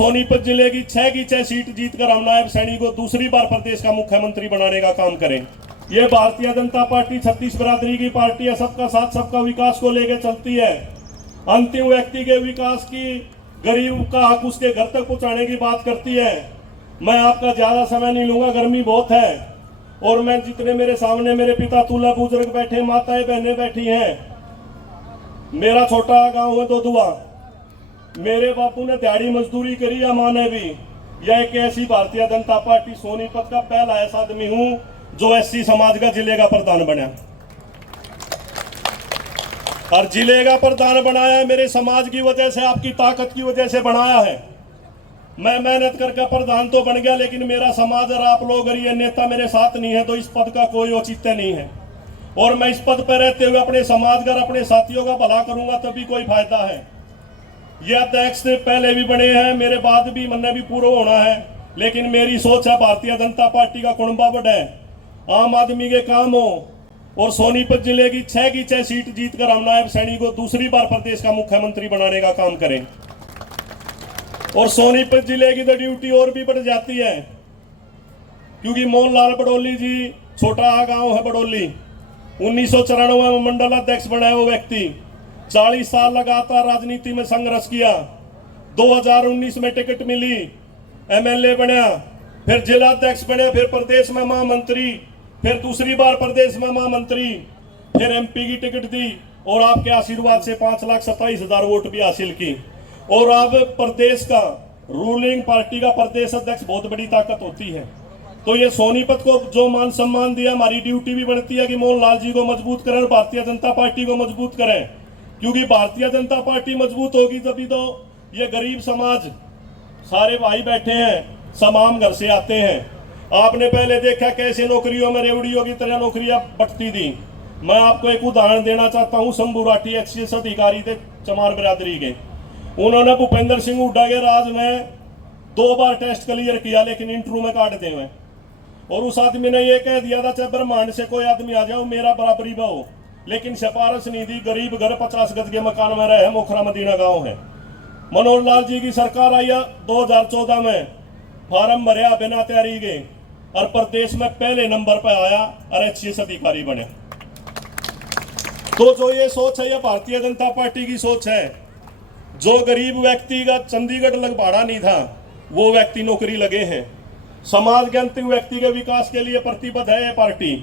सोनीपत जिले की 6 की 6 सीट जीतकर हम नायब सैनी को दूसरी बार प्रदेश का मुख्यमंत्री बनाने का काम करें। ये भारतीय जनता पार्टी छत्तीस बिरादरी की पार्टी है, सबका साथ सबका विकास को लेकर चलती है। अंतिम व्यक्ति के विकास की, गरीब का हक उसके घर तक पहुंचाने की बात करती है। मैं आपका ज्यादा समय नहीं लूंगा, गर्मी बहुत है और मैं जितने मेरे सामने मेरे पिता तुला बुजुर्ग बैठे, माताएं बहनें बैठी हैं। मेरा छोटा गांव है दोदुआ, मेरे बापू ने दिहाड़ी मजदूरी करी है, माँ ने भी। यह एक ऐसी भारतीय जनता पार्टी सोनीपत का पहला ऐसा आदमी हूं जो एससी समाज का जिले का प्रधान बना और जिले का प्रधान बनाया मेरे समाज की वजह से, आपकी ताकत की वजह से बनाया है। मैं मेहनत करके प्रधान तो बन गया, लेकिन मेरा समाज और आप लोग और ये नेता मेरे साथ नहीं है तो इस पद का कोई औचित्य नहीं है। और मैं इस पद पर रहते हुए अपने समाज का, अपने साथियों का भला करूंगा तभी कोई फायदा है। ये अध्यक्ष पहले भी बने हैं, मेरे बाद भी मन भी पूरा होना है, लेकिन मेरी सोच है भारतीय जनता पार्टी का कुणबा बढ़े, आम आदमी के काम हो और सोनीपत जिले की 6 की 6 सीट जीतकर हम नायब सैनी को दूसरी बार प्रदेश का मुख्यमंत्री बनाने का काम करें। और सोनीपत जिले की तो ड्यूटी और भी बढ़ जाती है, क्योंकि मोहनलाल बड़ोली जी, छोटा गांव है बड़ोली, 1994 में मंडल अध्यक्ष बनाया वो व्यक्ति, 40 साल लगातार राजनीति में संघर्ष किया। 2019 में टिकट मिली, एमएलए बना, फिर जिला अध्यक्ष बने, फिर प्रदेश में महामंत्री, फिर दूसरी बार प्रदेश में महामंत्री, फिर एमपी की टिकट दी और आपके आशीर्वाद से 5,27,000 वोट भी हासिल की। और अब प्रदेश का रूलिंग पार्टी का प्रदेश अध्यक्ष बहुत बड़ी ताकत होती है। तो ये सोनीपत को जो मान सम्मान दिया, हमारी ड्यूटी भी बनती है कि मोहनलाल जी को मजबूत करें और भारतीय जनता पार्टी को मजबूत करें, क्योंकि भारतीय जनता पार्टी मजबूत होगी तभी तो ये गरीब समाज, सारे भाई बैठे हैं, तमाम घर से आते हैं। आपने पहले देखा कैसे नौकरियों में रेवड़ियों की तरह नौकरियां बंटती थी। मैं आपको एक उदाहरण देना चाहता हूं। शंभू राठी एक्सीएस अधिकारी थे चमार बिरादरी के, उन्होंने भूपेंद्र सिंह हुड्डा के राज में 2 बार टेस्ट क्लियर किया, लेकिन इंटरव्यू में काट दे। और उस आदमी ने यह कह दिया था चाहे ब्रह्मांड से कोई आदमी आ जाओ मेरा बराबरी में हो, लेकिन सिफारिश नहीं दी। गरीब घर 50 गज के मकान में रहे, मोखरा मदीना गांव है। मनोहर लाल जी की सरकार आई 2014 में, फार्म भरया बिना तैयारी के और प्रदेश में पहले नंबर पर आया और एक्सीएस अधिकारी बने। तो जो ये सोच है, ये भारतीय जनता पार्टी की सोच है। जो गरीब व्यक्ति का चंडीगढ़ लग भाड़ा नहीं था, वो व्यक्ति नौकरी लगे हैं। समाज के अंतिम व्यक्ति के विकास के लिए प्रतिबद्ध है ये पार्टी।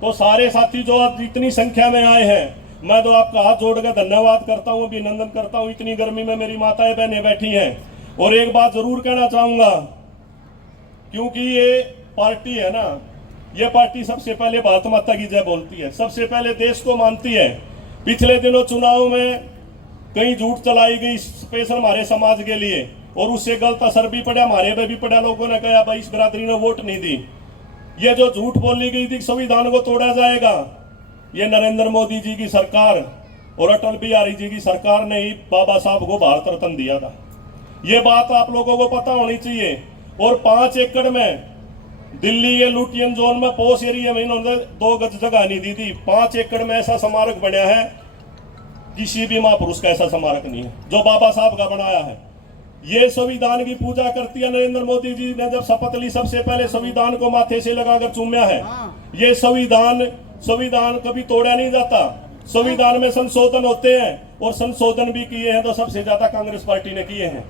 तो सारे साथी जो आज इतनी संख्या में आए हैं, मैं तो आपका हाथ जोड़कर धन्यवाद करता हूं, अभिनंदन करता हूं। इतनी गर्मी में मेरी माताएं बहनें बैठी हैं। और एक बात जरूर कहना चाहूंगा, क्योंकि ये पार्टी है ना, ये पार्टी सबसे पहले भारत माता की जय बोलती है, सबसे पहले देश को मानती है। पिछले दिनों चुनाव में कहीं झूठ चलाई गई स्पेशल हमारे समाज के लिए, और उससे गलत असर भी पड़ा, हमारे पे भी पड़ा। लोगों ने कहा भाई इस बिरादरी ने वोट नहीं दी। ये जो झूठ बोली गई थी संविधान को तोड़ा जाएगा, ये नरेंद्र मोदी जी की सरकार और अटल बिहारी जी की सरकार ने ही बाबा साहब को भारत रत्न दिया था। ये बात आप लोगों को पता होनी चाहिए। और 5 एकड़ में दिल्ली के लुटियन जोन में पोस्ट एरिया में इन्होंने 2 गज जगह नहीं दी थी। 5 एकड़ में ऐसा स्मारक बना है, किसी भी महापुरुष का ऐसा स्मारक नहीं है जो बाबा साहब का बनाया है। ये संविधान की पूजा करती है। नरेंद्र मोदी जी ने जब शपथ ली, सबसे पहले संविधान को माथे से लगाकर चूम्या है। ये संविधान कभी तोड़ा नहीं जाता। संविधान में संशोधन होते हैं, और संशोधन भी किए हैं तो सबसे ज्यादा कांग्रेस पार्टी ने किए हैं।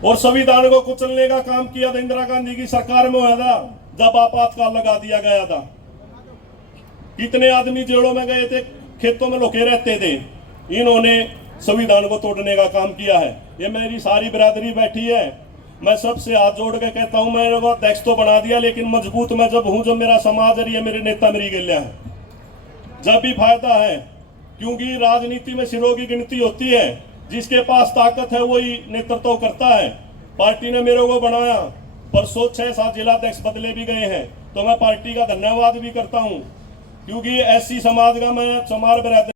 और संविधान को कुचलने का काम किया था इंदिरा गांधी की सरकार में हुआ था, जब आपातकाल लगा दिया गया था। कितने आदमी जेलों में गए थे, खेतों में लुके रहते थे। इन्होंने संविधान को तोड़ने का काम किया है। ये मेरी सारी बिरादरी बैठी है, मैं सबसे हाथ जोड़ के कहता हूं, मैंने वो अध्यक्ष तो बना दिया, लेकिन मजबूत मैं जब हूं, जब मेरा समाज और ये मेरे नेता मेरी गलियां है, जब भी फायदा है। क्योंकि राजनीति में सिरों की गिनती होती है, जिसके पास ताकत है वही नेतृत्व करता है। पार्टी ने मेरे को बनाया, पर 6-7 जिला अध्यक्ष बदले भी गए हैं, तो मैं पार्टी का धन्यवाद भी करता हूं, क्योंकि एससी समाज का मैं चमार बिरादरी